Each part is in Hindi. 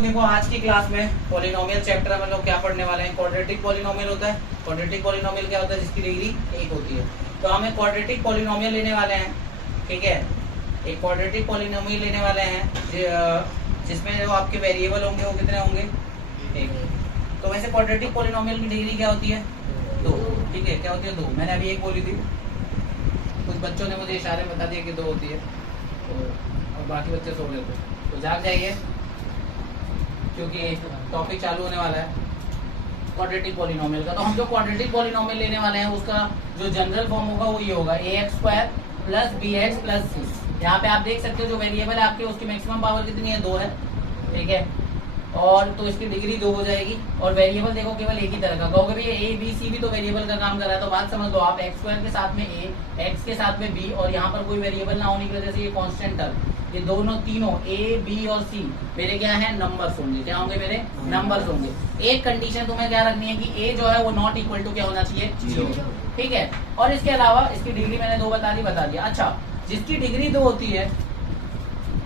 बच्चों देखो आज की क्लास में पॉलिनोमियल चैप्टर में लोग क्या पढ़ने वाले हैं, क्वाड्रेटिक पॉलिनोमियल होता है। क्वाड्रेटिक पॉलिनोमियल क्या होता है, जिसकी डिग्री 1 होती है। तो हमें क्वाड्रेटिक पॉलिनोमियल लेने वाले हैं, ठीक है। एक क्वाड्रेटिक पॉलिनोमियल लेने वाले हैं जिसमें जो आपके वेरिएबल होंगे वो कितने होंगे, 1। तो वैसे क्वाड्रेटिक पॉलिनोमियल की डिग्री क्या होती है, 2, ठीक है। क्या होती है, 2। मैंने अभी 1 बोली थी, कुछ बच्चों ने मुझे इशारे में बता दिया कि 2 होती है, तो और बाकी बच्चे सो गए थे, तो जाग जाइए क्योंकि टॉपिक चालू होने वाला है क्वाड्रेटिक पॉलिनोमियल का। तो हम जो क्वाड्रेटिक पॉलिनोमियल लेने वाले हैं उसका जो जनरल फॉर्म होगा वो ये होगा, ax² + bx + c। यहाँ पे आप देख सकते हो जो वेरिएबल है आपके उसकी मैक्सिमम पावर कितनी है, 2 है, ठीक है। और तो इसकी डिग्री 2 हो जाएगी। और वेरिएबल देखो केवल एक ही तरह का, कहोगे भैया a b c भी तो वेरिएबल का काम कर रहा है, तो बात समझ लो आप, x² के साथ में a, x के साथ में b, और यहाँ पर कोई वेरिएबल ना होने की वजह से ये कांस्टेंट टर्म, ये दोनों तीनों a b और c मेरे क्या है, नंबर्स होंगे। क्या होंगे, मेरे नंबर्स होंगे। एक कंडीशन तुम्हें क्या रखनी है कि a जो है वो नॉट इक्वल टू क्या होना चाहिए, 0, ठीक है। और इसके अलावा इसकी डिग्री मैंने 2 बता दिया। अच्छा, जिसकी डिग्री 2 होती है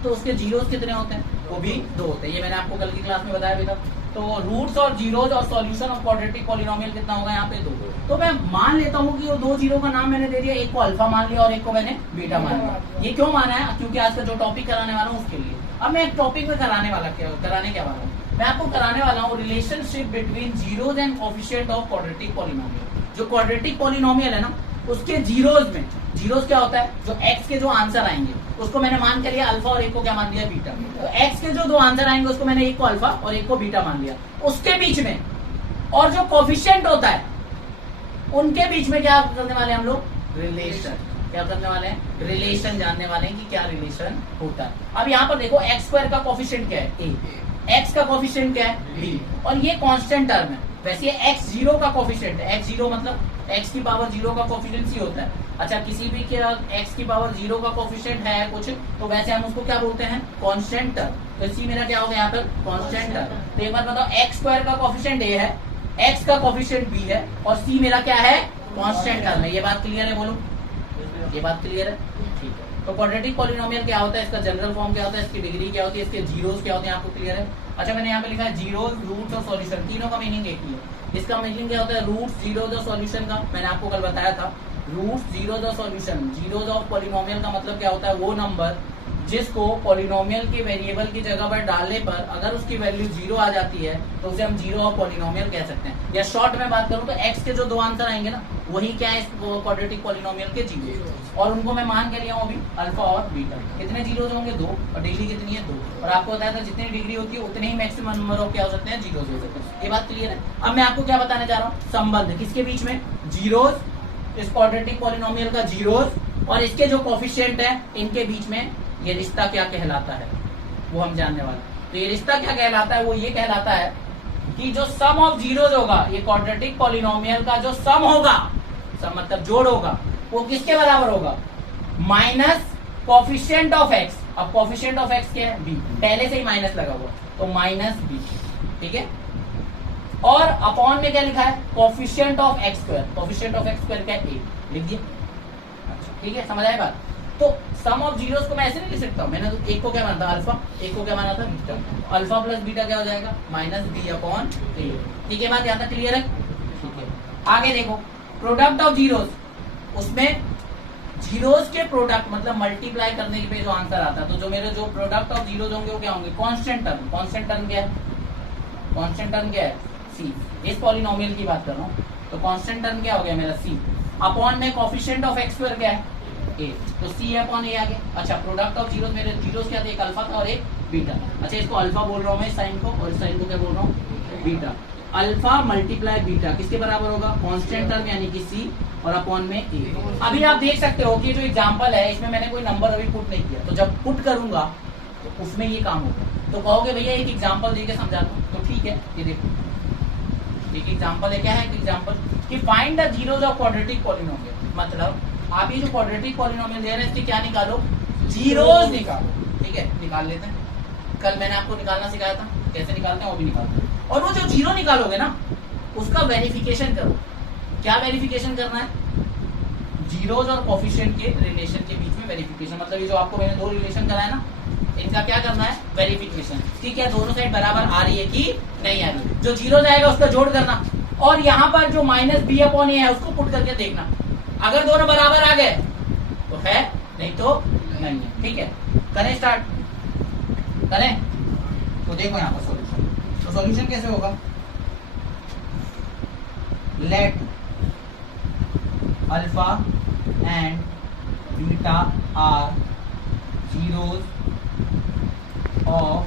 तो उसके जीरोस कितने होते हैं, वो भी 2 होते हैं। ये मैंने आपको कल की क्लास में बताया भी था। तो रूट्स और जीरोस और सॉल्यूशन ऑफ क्वाड्रेटिक पॉलिनोमियल कितना होगा, यहाँ पे 2। तो मैं मान लेता हूँ कि वो 2 जीरो का नाम मैंने दे दिया, एक को अल्फा मान लिया और एक को मैंने बीटा मान लिया। ये क्यों माना है, क्योंकि आज का जो टॉपिक कराने वाला हूँ उसके लिए। अब मैं एक टॉपिक में कराने क्या वाला हूँ, मैं आपको कराने वाला हूँ relationship between zeros and coefficient of quadratic polynomial. जो क्वाड्रेटिक पॉलिनोमियल है ना, उसके जीरोस में, जीरोस क्या होता है, जो x के जो आंसर आएंगे उसको मैंने मान के लिया अल्फा और एक को क्या मान दिया, बीटा। तो x के जो 2 आंसर आएंगे उसको मैंने एक को अल्फा और एक को बीटा मान लिया। उसके बीच में और जो कोएफिशिएंट होता है उनके बीच में क्या करने वाले हैं हम लोग, रिलेशन। क्या करने वाले हैं, रिलेशन जानने वाले हैं कि क्या रिलेशन होता है। अब यहाँ पर देखो x² का कोएफिशिएंट क्या है, a, x का कोएफिशिएंट क्या है, b, और ये कांस्टेंट टर्म है। वैसे x0 का कोएफिशिएंट है, x0 मतलब x की पावर 0 का कोएफिशिएंट c होता है। अच्छा, किसी भी के x की पावर 0 का कोएफिशिएंट है कुछ, तो वैसे हम उसको क्या बोलते हैं, कांस्टेंट टर्म। तो c मेरा क्या होगा यहाँ पर, कांस्टेंट टर्म। तो एक बार बताओ, x² का कोएफिशिएंट a है, x का कोएफिशिएंट b है, और c मेरा क्या है, कांस्टेंट टर्म है। ये बात क्लियर है, बोलो, ये बात क्लियर है, ठीक है। तो क्वाड्रेटिक पॉलिनोमियल क्या होता है, इसका जनरल फॉर्म क्या होता है, इसकी डिग्री क्या होती है, इसके जीरोस क्या होते हैं, आपको क्लियर है। अच्छा, मैंने यहाँ पे लिखा है जीरोस, रूट्स और सॉल्यूशन, तीनों का मीनिंग एक ही है। इसका मीनिंग क्या होता है, रूट्स, जीरोस और सॉल्यूशन का मैंने आपको कल बताया था। रूट्स, जीरोस और सॉल्यूशन, जीरोस ऑफ पॉलिनोमियल का मतलब क्या होता है, वो नंबर जिसको पॉलिनोमियल के वेरिएबल की जगह पर डालने पर अगर उसकी वैल्यू 0 आ जाती है तो उसे हम जीरो ऑफ पॉलिनोमियल कह सकते हैं। या शॉर्ट में बात करूं तो x के जो 2 आंसर आएंगे ना, वही क्या है, क्वाड्रेटिक पॉलिनोमियल के जीरो, और उनको मैं मान के लिया हूं अभी अल्फा और बीटा। कितने जीरोस होंगे, 2, और डिग्री कितनी है, 2। और आपको बताया था जितनी डिग्री होती है उतने ही मैक्सिमम नंबर ऑफ क्या हो सकते हैं, जीरोस हो सकते हैं। ये बात क्लियर है। अब मैं आपको क्या बताने जा रहा हूँ, संबंध किसके बीच में, जीरोस, इस क्वाड्रेटिक पॉलिनोमियल का जीरोस और इसके जो कोएफिशिएंट है इनके बीच में ये रिश्ता क्या कहलाता है, वो हम जानने वाले हैं। तो ये रिश्ता क्या कहलाता है, वो ये कहलाता है कि जो सम ऑफ जीरोस होगा, ये क्वाड्रेटिक पॉलिनोमियल का जो सम होगा, सम मतलब जोड़ होगा, वो किसके बराबर होगा, माइनस कोएफिशिएंट ऑफ x। अब कोएफिशिएंट ऑफ x क्या है, b, पहले से ही माइनस लगा हुआ, तो -b, ठीक है। और अपॉन में क्या लिखा है, coefficient of x², coefficient of x² क्या है, a, लिख दिया। अच्छा, ठीक है, समझ आए बात। तो सम ऑफ जीरोस को मैं ऐसे नहीं लिख सकता हूं, मैंने तो एक को क्या माना था, अल्फा, एक को क्या माना था, बीटा। अल्फा प्लस बीटा क्या हो जाएगा, -b/a। ठीक है, बात यहाँ तक क्लियर है, ठीक है। आगे देखो, प्रोडक्ट ऑफ जीरोस, उसमें जीरोस के प्रोडक्ट मतलब मल्टीप्लाई करने पे जो आंसर आता है, तो जो मेरे जो प्रोडक्ट ऑफ जीरोस होंगे वो क्या होंगे, कांस्टेंट टर्म। कांस्टेंट टर्म क्या है, कांस्टेंट टर्म क्या है, c। इस पॉलिनोमियल की बात कर रहा हूँ, तो कांस्टेंट टर्म क्या हो गया मेरा, c। अपॉन में कोएफिशिएंट ऑफ x² क्या है, a, तो c अपॉन a आ गया। अच्छा, प्रोडक्ट ऑफ जीरोस, मेरे जीरोस क्या थे, एक अल्फा था और एक बीटा। अच्छा, इसको अल्फा बोल रहा हूँ मैं इस साइन को, और इस साइन को क्या बोल रहा हूँ, बीटा। अल्फा मल्टीप्लाई बीटा किसके बराबर होगा, कांस्टेंट टर्म यानी कि c, और अपॉन में a। अभी आप देख सकते हो कि जो एग्जांपल है इसमें मैंने कोई नंबर अभी पुट नहीं किया, तो जब पुट करूंगा तो उसमें ये काम होगा। तो कहोगे भैया एक एग्जांपल देके समझाता हूँ, तो ठीक है, ये देखो एक एग्जांपल है, क्या है एक एग्जांपल, कि find the zeros of quadratic polynomial. मतलब आप ये जो क्वाड्रेटिक पॉलिनोमियल दे रहे हैं इसके क्या निकालो, जीरोस निकालो, ठीक है, निकाल लेते हैं। कल मैंने आपको निकालना सिखाया था, कैसे निकालते हैं वो भी निकालते हैं। और वो जो जीरो निकालोगे ना, उसका वेरिफिकेशन करो। क्या वेरिफिकेशन करना है, जीरोस और कोएफिशिएंट के रिलेशन के बीच में वेरिफिकेशन। मतलब ये जो आपको मैंने 2 रिलेशन कराया ना, इनका क्या करना है, वेरिफिकेशन। इसकी क्या दोनों साइड बराबर आ रही है कि नहीं आ रही। जो जीरो जाएगा उसका जोड़ करना, और यहाँ पर जो माइनस बी अपॉन ए है उसको पुट करके देखना। अगर दोनों बराबर आ गए तो है, नहीं तो नहीं है। ठीक है, करें स्टार्ट, करें। तो देखो यहाँ पर सॉल्यूशन, तो सॉल्यूशन कैसे होगा, let alpha and beta are zeros of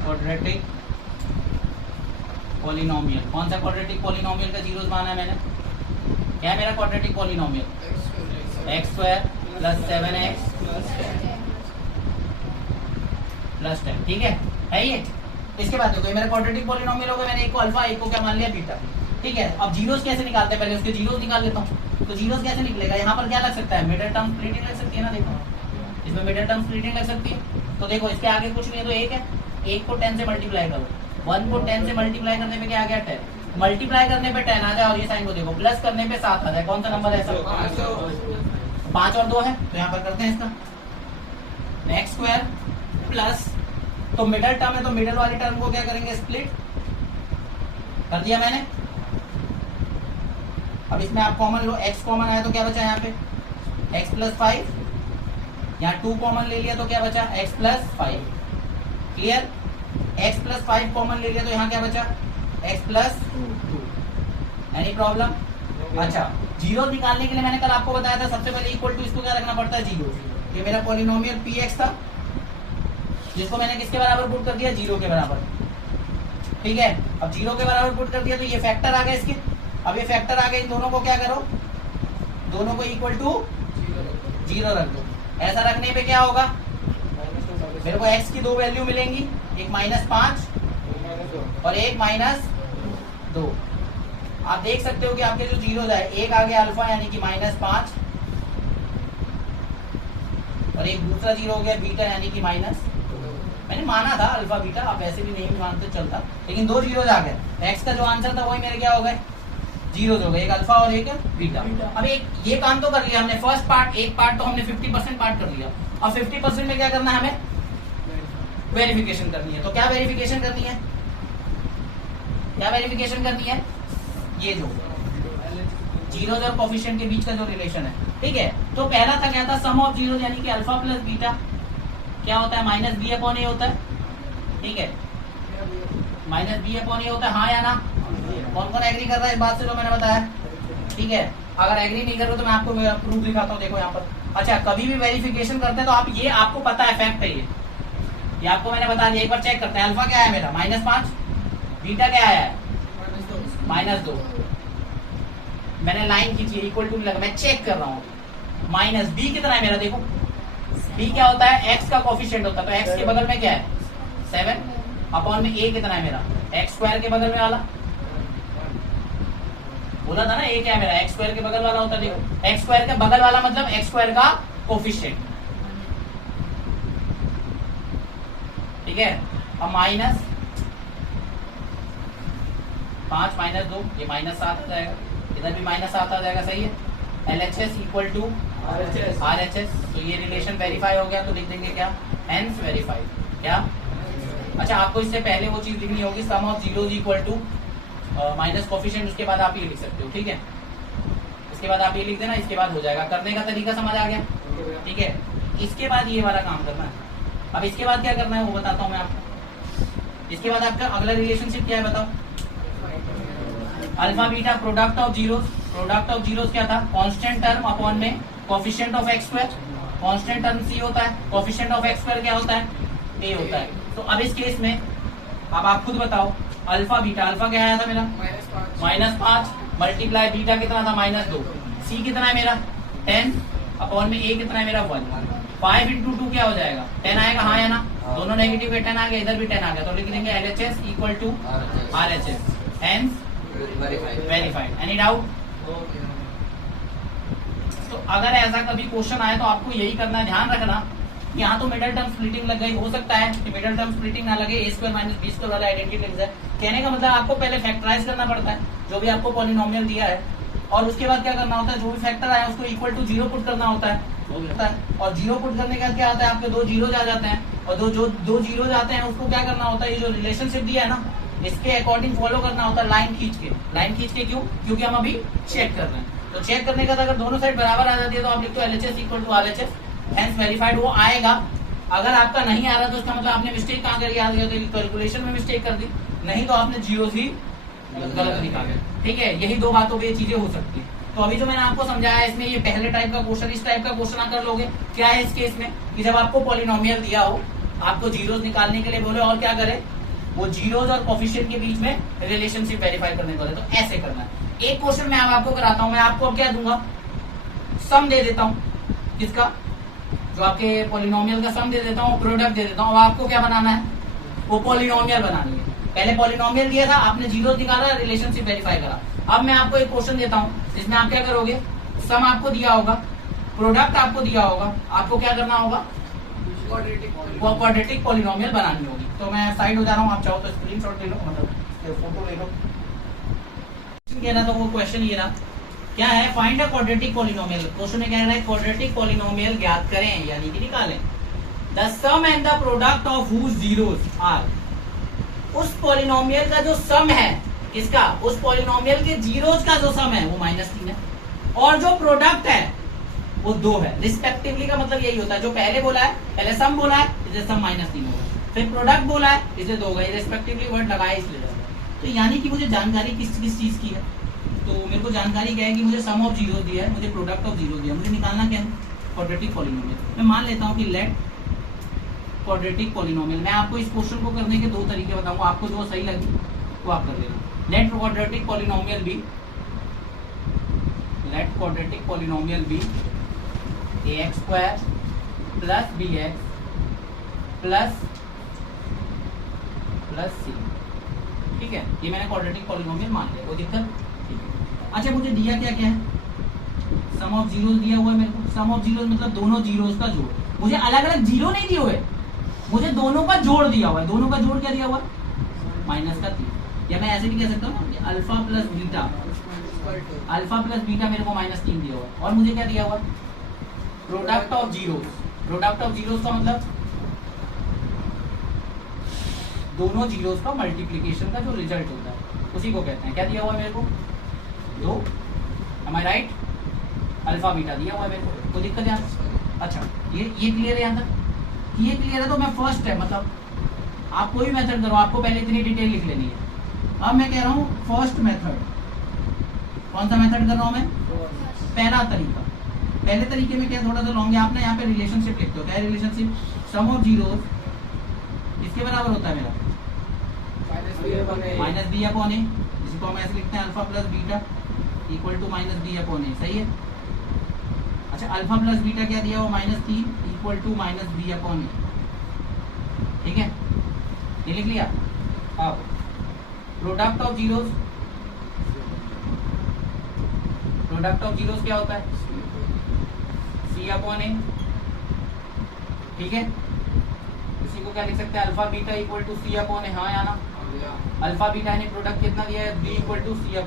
quadratic polynomial। कौन सा quadratic polynomial का जीरोस माना है मैंने, क्या है मेरा quadratic polynomial, x square plus 7x plus 10। ठीक है ये। इसके बाद देखो ये मेरा quadratic polynomial होगा, मैंने एक को अल्फा एक को क्या मान लिया बीटा। ठीक है, अब जीरोस कैसे निकालते हैं, पहले उसके जीरोस निकाल लेता हूँ। तो जीरोस कैसे निकलेगा, यहाँ पर क्या लग सकता है, मिडिल टर्म स्प्लिटिंग लग सकती है ना, देखो इसमें मिडिल टर्म स्प्लिटिंग लग सकती है। तो देखो इसके आगे कुछ नहीं है तो एक है, एक को 10 से मल्टीप्लाई करो, 1 को 10 से मल्टीप्लाई करने पे क्या आ गया 10, मल्टीप्लाई करने पे 10 आ जाए, और ये साइन को देखो प्लस करने पे 7 आ जाए। कौन सा नंबर है ऐसा, 5 और 2 है, तो यहाँ पर करते हैं इसका एक्स स्क्वायर प्लस, तो मिडिल टर्म है तो मिडिल वाली टर्म को क्या करेंगे, स्प्लिट कर दिया मैंने। अब इसमें आप कॉमन लो, x कॉमन आया तो क्या बचा यहाँ पे x प्लस 5, यहाँ 2 कॉमन ले लिया तो क्या बचा x plus 5। Clear, x plus 5 common ले लिया तो यहाँ क्या बचा x प्लस 2। Any problem. अच्छा, जीरो निकालने के लिए मैंने कल आपको बताया था सबसे पहले इक्वल टू इसको क्या रखना पड़ता है, जीरो। ये मेरा पॉलिनोमियल px था जिसको मैंने किसके बराबर पुट कर दिया, जीरो के बराबर। ठीक है, अब जीरो के बराबर पुट कर दिया तो ये फैक्टर आ गए इसके। अब ये फैक्टर आ गए, इन दोनों को क्या करो, दोनों को इक्वल टू जीरो रख दो। ऐसा रखने पे क्या होगा, मेरे को x की 2 वैल्यू मिलेंगी, एक -5 और एक -2। आप देख सकते हो कि आपके जो जीरो है, एक आ गया अल्फा यानी कि -5, और एक दूसरा जीरो हो गया बीटा यानी कि मैंने माना था अल्फा बीटा, आप वैसे भी नहीं मानते चलता, लेकिन 2 जीरो आ गए। x का जो आंसर था वही मेरे क्या हो गए, जीरोस हो गए, एक अल्फा और एक बीटा। अब एक ये काम तो कर लिया हमने, फर्स्ट पार्ट, एक पार्ट तो हमने 50% पार्ट कर लिया। अब 50% में क्या करना है, हमें वेरिफिकेशन करनी है। तो क्या वेरिफिकेशन करनी है, क्या वेरिफिकेशन करनी है, ये जो जीरोस और कोफिशिएंट के बीच का जो रिलेशन है। ठीक है, तो पहला था क्या था, सम ऑफ जीरोस यानी कि अल्फा प्लस बीटा क्या होता है, माइनस बी अपॉन ए होता है। ठीक है, माइनस बी अपॉन ए होता है, हाँ या ना। कौन कौन एग्री कर रहा है इस बात से जो मैंने बताया। ठीक है, अगर एग्री नहीं कर रहे हो तो मैं आपको प्रूफ दिखाता हूँ, देखो यहाँ पर। अच्छा, कभी भी वेरिफिकेशन करते हैं तो आप ये आपको पता है, फैक्ट है ये आपको मैंने बता दिया। एक बार चेक करते हैं, अल्फा क्या है मेरा -5, बीटा क्या आया है -2। मैंने लाइन खींची, इक्वल टू लगा, मैं चेक कर रहा हूँ। माइनस बी कितना है मेरा, देखो बी क्या होता है, एक्स का कोफिशिएंट होता है, तो एक्स के बगल में क्या है 7 अपॉन में ए कितना है मेरा, एक्स स्क्वायर के बगल में वाला, बोला था ना ए क्या है मेरा, एक्स स्क्वायर के बगल वाला होता है। देखो एक्स स्क्वायर के बगल वाला मतलब एक्स स्क्वायर का कोफिशिएंट। ठीक है, अब -5 -2, ये -7 आ जाएगा, इधर भी -7 आ जाएगा, सही है। LHS इक्वल टू RHS, तो ये रिलेशन वेरीफाई हो गया, तो लिख देंगे क्या, हेंस वेरीफाइड। क्या, अच्छा आपको इससे पहले वो चीज लिखनी होगी, sum of zeros equal to minus coefficient, उसके बाद आप ये लिख सकते हो। ठीक है, इसके बाद आप ये लिख देना, इसके बाद हो जाएगा। करने का तरीका समझ आ गया। ठीक है, इसके बाद ये वाला काम करना है। अब इसके बाद क्या करना है वो बताता हूँ मैं आपको। इसके बाद आपका अगला रिलेशनशिप क्या है बताओ, alpha beta product of zeros. Product of zeros क्या था, कांस्टेंट टर्म अपॉन में coefficient of x square. Constant term c होता है, कोफिशिएंट ऑफ एक्स स्क्वायर क्या होता है, ए होता है। तो अब इस केस में अब आप खुद बताओ, अल्फा बीटा, अल्फा क्या आया था मेरा -5 मल्टीप्लाई बीटा कितना था -2, सी कितना है मेरा 10 अपॉन में ए कितना है मेरा 1। 5 × 2 क्या हो जाएगा 10 आएगा, हाँ या ना, दोनों नेगेटिव के 10 आ गया, इधर भी 10 आ गया, तो लिख देंगे LHS equal to RHS, hence verified. Any doubt. तो अगर ऐसा कभी क्वेश्चन आए तो आपको यही करना, ध्यान रखना, यहाँ तो मिडिल टर्म स्प्लिटिंग लग गई, हो सकता है कि मिडिल टर्म स्प्लिटिंग ना लगे, a² - b² वाला आइडेंटिटी लग जाए। कहने का मतलब आपको पहले फैक्टराइज करना पड़ता है जो भी आपको पॉलिनोमियल दिया है, और उसके बाद क्या करना होता है, जो भी फैक्टर आया उसको इक्वल टू 0 पुट करना होता है। और 0 पुट करने के बाद क्या आता है, आपके 2 जीरो आ जाते हैं, और दो जीरो आते हैं उसको क्या करना होता है, ये जो रिलेशनशिप दिया है ना इसके अकॉर्डिंग फॉलो करना होता है लाइन खींच के क्यों, क्योंकि हम अभी चेक कर रहे हैं। तो चेक करने का अगर दोनों साइड बराबर आ जाती है तो आप लिखते हो LHS equal to RHS, hence verified, वो आएगा। अगर आपका नहीं आ रहा तो इसका मतलब आपने मिस्टेक कहाँ करी, कैलकुलेशन में मिस्टेक कर दी, नहीं तो आपने जीरो ही गलत निकाले। ठीक है, यही दो बातों पे ये चीजें हो सकती है। तो अभी जो मैंने आपको समझाया इसमें ये पहले टाइप का क्वेश्चन, इस टाइप का क्वेश्चन आकर लोगे। क्या है इस केस में कि जब आपको पॉलिनोमियल दिया हो, आपको जीरोस निकालने के लिए बोले और क्या करे, वो जीरोस और कोफिशिएंट के बीच में रिलेशनशिप वेरीफाई करने को बोले, तो ऐसे करना है। एक क्वेश्चन मैं आपको कराता हूं, मैं आपको अब क्या दूंगा, सम दे देता हूं, किसका, जो आपके पॉलिनोमियल का सम दे देता हूँ, प्रोडक्ट दे देता हूँ। अब आपको क्या बनाना है, वो पॉलिनोमियल बनानी है। पहले पॉलिनोमियल दिया था, आपने जीरो निकाला, रिलेशनशिप वेरीफाई करा। अब मैं आपको एक क्वेश्चन देता हूँ जिसमें आप क्या करोगे, सम आपको दिया होगा, प्रोडक्ट आपको दिया होगा, आपको क्या करना होगा, क्वाड्रेटिक पॉलिनोमियल बनानी होगी। तो मैं साइड हो जा रहा हूँ, आप चाहो तो स्क्रीनशॉट ले लो, मतलब फोटो ले लो। कह रहा था वो क्वेश्चन ये रहा, क्या है, find a quadratic polynomial. Question में क्या है, क्वाड्रेटिक पॉलिनोमियल ज्ञात करें, यानी कि निकालें। The sum and the product of whose zeros are, उस पॉलिनोमियल का जो सम है, किसका, उस पॉलिनोमियल के जीरोस का जो सम है वो -3 है, और जो प्रोडक्ट है वो 2 है। रिस्पेक्टिवली का मतलब यही होता है, जो पहले बोला है, पहले सम बोला है इसलिए सम -3 होगा, फिर प्रोडक्ट बोला है इसलिए 2 होगा, रिस्पेक्टिवली वर्ड लगाया इसलिए। तो यानी कि मुझे जानकारी किस चीज की है, तो मेरे को जानकारी क्या है कि मुझे सम ऑफ जीरो दिया है, मुझे प्रोडक्ट ऑफ जीरो दिया है, मुझे निकालना क्या है, क्वाड्रेटिक पॉलिनोमियल। मैं मान लेता हूँ कि लेट क्वाड्रेटिक पॉलिनोमियल, मैं आपको इस क्वेश्चन को करने के 2 तरीके बताऊंगा, आपको जो सही लगे वो आप कर लेना। Let quadratic polynomial be, let quadratic polynomial be ax² + bx + c। ठीक है, ये मैंने क्वाड्रेटिक पॉलिनोमियल मान लिया, कोई दिक्कत। अच्छा, मुझे दिया क्या क्या है, सम ऑफ जीरोस दिया हुआ है मेरे को। सम ऑफ जीरोस मतलब दोनों जीरोस का जोड़, मुझे अलग अलग जीरो नहीं दिए हुए, मुझे दोनों का जोड़ दिया हुआ है। दोनों का जोड़ क्या दिया हुआ है, -3, या मैं ऐसे भी कह सकता हूँ ना, alpha plus beta, alpha plus beta मेरे को -3 दिया हुआ है। और मुझे क्या दिया हुआ, product of zeros. Product of zeros का मतलब दोनों जीरोस का मल्टीप्लिकेशन का जो रिजल्ट होता है उसी को कहते हैं, क्या दिया हुआ है मेरे को, 2, am I right, alpha beta दिया हुआ है मेरे को, कोई दिक्कत है। अच्छा, ये क्लियर है, यहाँ तक ये क्लियर है। तो मैं फर्स्ट है, मतलब आप कोई मेथड करो, आपको पहले इतनी डिटेल लिख लेनी है। अब मैं कह रहा हूँ फर्स्ट मेथड, कौन सा मेथड कर रहा हूँ मैं, पहला तरीका। पहले तरीके में क्या थोड़ा सा लॉन्ग है, आपने यहाँ पे रिलेशनशिप लिखते हो, क्या रिलेशनशिप, सम ऑफ जीरोस इसके बराबर होता है मेरा -b/a, जिसको हम ऐसे लिखते हैं alpha plus beta equal to -b/a, सही है। अच्छा, अल्फा प्लस बीटा क्या दिया हुआ, -3 इक्वल टू -b/a, ठीक है, ये लिख लिया। अब product of zeros, product of zeros क्या होता है, c/a, ठीक है। इसी को क्या लिख सकते हैं, alpha beta equal to c/a, हाँ या ना, अल्फा बीटा ने प्रोडक्ट कितना दिया है, b इक्वल टू c/a।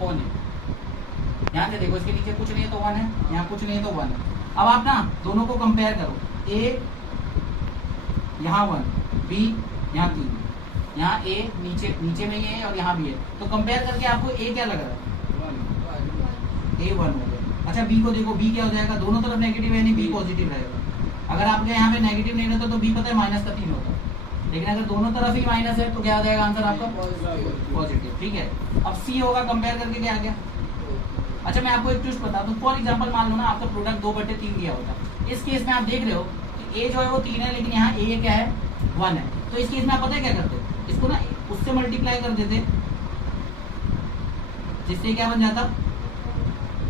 ध्यान से देखो, इसके नीचे कुछ नहीं है तो 1 है, यहाँ कुछ नहीं है तो 1 है। अब आप ना दोनों को कंपेयर करो, a यहाँ 1, b यहाँ 3, यहाँ a नीचे में ही है और यहाँ भी है, तो कंपेयर करके आपको a क्या लग रहा है, a 1 हो गया। अच्छा, b को देखो, b क्या हो जाएगा, दोनों तरफ नेगेटिव है, नहीं b पॉजिटिव रहेगा। अगर आपके यहाँ पे नेगेटिव नहीं रहता तो b पता है -3 होता, लेकिन अगर दोनों तरफ ही माइनस है तो क्या आ जाएगा आंसर आपका, पॉजिटिव। ठीक है, अब c होगा, कंपेयर करके क्या आ गया। अच्छा, मैं आपको एक ट्विस्ट बता दूं, फॉर एग्जांपल मान लो ना आपका प्रोडक्ट 2/3 दिया होता, इस केस में आप देख रहे हो कि a जो है वो 3 है, लेकिन यहाँ a क्या है, 1 है। तो इस केस में आप पता है क्या करते, इसको ना उससे मल्टीप्लाई कर देते, जिससे क्या बन जाता,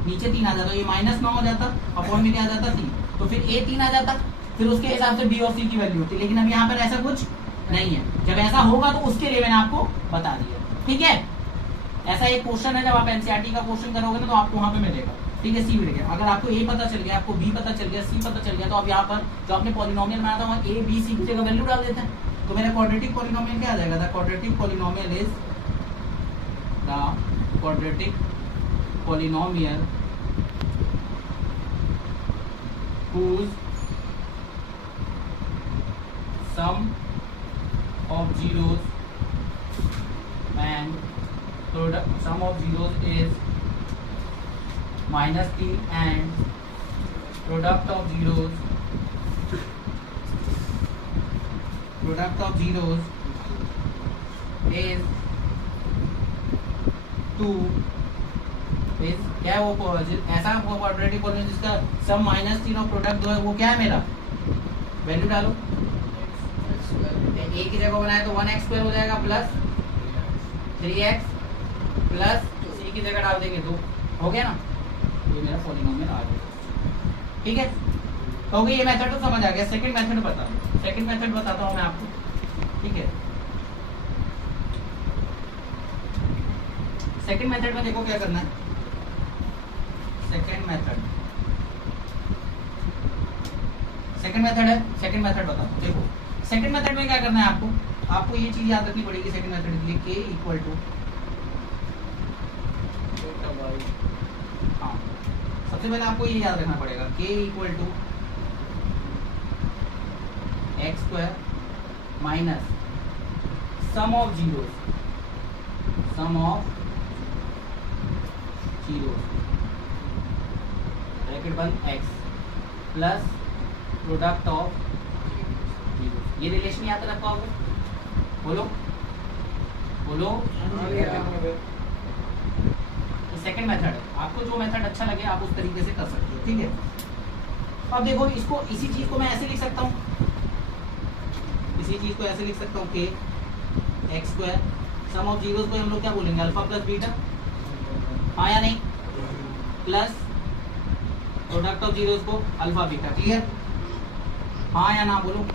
नीचे 3 आ जाता, ये -9 हो जाता, अपॉन में क्या आ जाता 3, तो फिर a 3 आ जाता, फिर उसके हिसाब से b और c की वैल्यू होती। लेकिन अब यहाँ पर ऐसा कुछ नहीं है, जब ऐसा होगा तो उसके लिए मैंने आपको बता दिया। ठीक है, ऐसा एक क्वेश्चन है, जब आप एनसीईआरटी का क्वेश्चन करोगे ना तो आपको वहां पे मिलेगा। ठीक है, सी मिलेगा। अगर आपको ए पता चल गया, आपको बी पता चल गया, सी पता चल गया, तो आप यहाँ पर जो आपने पॉलिनोमियल बनाया था वहाँ ए बी सी की जगह वैल्यू डाल देते हैं, तो मेरा क्वाड्रेटिक पॉलिनोमियल क्या आ जाएगा, the quadratic polynomial is the quadratic polynomial whose sum of zeros and product sum of zeros is -3 and product of zeros is 2 is क्या है वो ऐसा क्वाड्रेटिक पॉलिनोमियल जिसका सम -3 और प्रोडक्ट 2 है, वो क्या है मेरा? वैल्यू डालो, ए की जगह बनाए तो 1x² हो जाएगा प्लस 3x प्लस c की जगह डाल देंगे 2, हो गया ना? ये मेरा पॉलिनोमियल आ गया, ठीक है? हो गई ये मेथड तो समझ आ गया। सेकंड मेथड बताता हूँ मैं आपको, ठीक है? सेकंड मेथड में देखो क्या करना है। सेकंड मेथड बताओ। देखो सेकंड मेथड में क्या करना है आपको ये चीज याद रखनी पड़ेगी सेकंड मेथड के लिए, k इक्वल टू, हाँ सबसे पहले आपको ये याद रखना पड़ेगा k equal to x² minus sum of zeros bracket बंद x plus product of zeros. ये रिलेशन याद रख पाओगे? बोलो सेकंड मेथड है, आपको जो मेथड अच्छा लगे आप उस तरीके से कर सकते हो, ठीक है? अब देखो इसको, इसी चीज को मैं ऐसे लिख सकता हूँ, k x² some of zeros को हम लोग क्या बोलेंगे? अल्फा प्लस बीटा, हाँ या नहीं? प्लस प्रोडक्ट ऑफ जीरोस को अल्फा बीटा, क्लियर? हाँ या ना बोलो,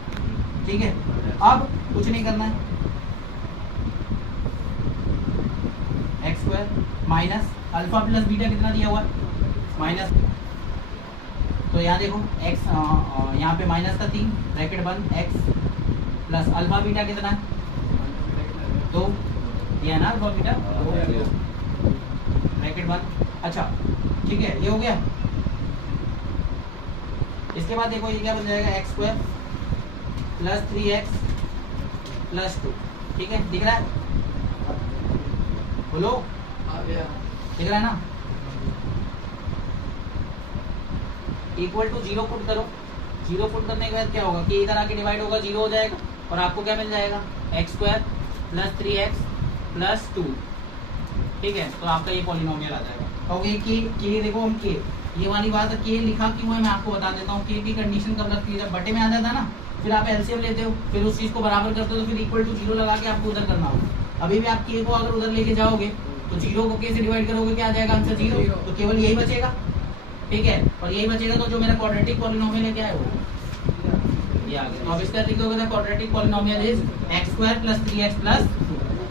ठीक है? अब कुछ नहीं करना है, x² minus alpha plus beta कितना दिया हुआ है? माइनस, तो यहाँ देखो x यहाँ पे माइनस का 3 ब्रैकेट बंद x प्लस अल्फा बीटा कितना है? 2 दिया ना, अल्फा बीटा 2 ब्रैकेट बंद। अच्छा ठीक है, ये हो गया। इसके बाद देखो ये क्या बन जाएगा? x² प्लस 3x प्लस 2, ठीक है? दिख रहा है? बोलो, दिख रहा है ना? इक्वल टू 0 पुट करो, 0 पुट करने के बाद क्या होगा? कि इधर आके डिवाइड होगा, 0 हो जाएगा और आपको क्या मिल जाएगा? x² प्लस 3x प्लस 2, ठीक है? तो आपका ये पॉलिनोमियल आ जाएगा। और ये देखो हम k, ये वाली बात है, k लिखा क्यों है मैं आपको बता देता हूँ। k की कंडीशन कब लगती है? जब बटे में आ जाता है ना, फिर आप एलसीएम लेते हो, फिर उस चीज को बराबर करते हो, तो फिर इक्वल टू 0 लगा के आपको उधर करना होगा। अभी भी आप k को अगर उधर लेके जाओगे तो 0 को k से डिवाइड करोगे, क्या आ जाएगा आंसर? 0, तो केवल यही बचेगा, ठीक है? और यही बचेगा, तो जो मेरा क्वाड्रेटिक पॉलिनोमियल है क्या है वो ये आ गया। तो अब इसका लिखोगे ना, quadratic polynomial is x² plus 3x plus.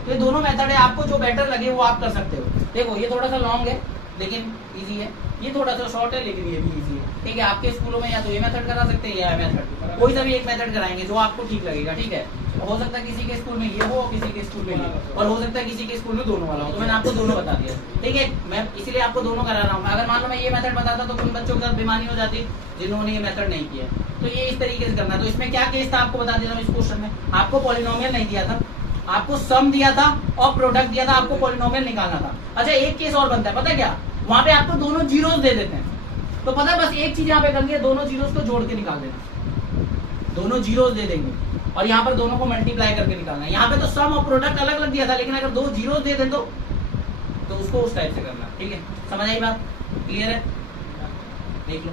तो ये दोनों मेथड है, आपको जो बेटर लगे वो आप कर सकते हो। देखो ये थोड़ा सा लॉन्ग है लेकिन इजी है, ये थोड़ा सा शॉर्ट है लेकिन ये भी इजी है, ठीक है? आपके स्कूलों में या तो ये मेथड करा सकते हैं या मेथड, कोई सा भी एक मेथड कराएंगे जो आपको ठीक लगेगा, ठीक है? हो सकता है किसी के स्कूल में ये हो, किसी के स्कूल में ये, और हो सकता है किसी के स्कूल में दोनों वाला हो। तो मैंने आपको दोनों बता दिया, ठीक है? मैं इसीलिए आपको दोनों करा रहा हूँ। अगर मान लो मैं ये मेथड बताता तो उन बच्चों के साथ बेईमानी हो जाती जिन्होंने ये मेथड नहीं किया। तो ये इस तरीके से करना। तो इसमें क्या केस था आपको बता देता हूँ। इस क्वेश्चन में आपको पॉलिनोमियल नहीं दिया था, आपको सम दिया था और प्रोडक्ट दिया था, आपको पॉलिनोमियल निकालना था। अच्छा एक केस और बनता है, पता है क्या? वहां पे आपको दोनों जीरोस दे देते हैं, तो पता है बस एक चीज यहाँ पे करनी है, दोनों जीरोस को जोड़ के निकाल देना। दोनों जीरोस दे देंगे और यहाँ पर दोनों को मल्टीप्लाई करके निकालना है। यहाँ पे तो सम और प्रोडक्ट अलग अलग दिया था, लेकिन अगर 2 जीरोस दे दें तो उसको उस टाइप से करना, ठीक है? समझ आई बात? क्लियर है? देख लो।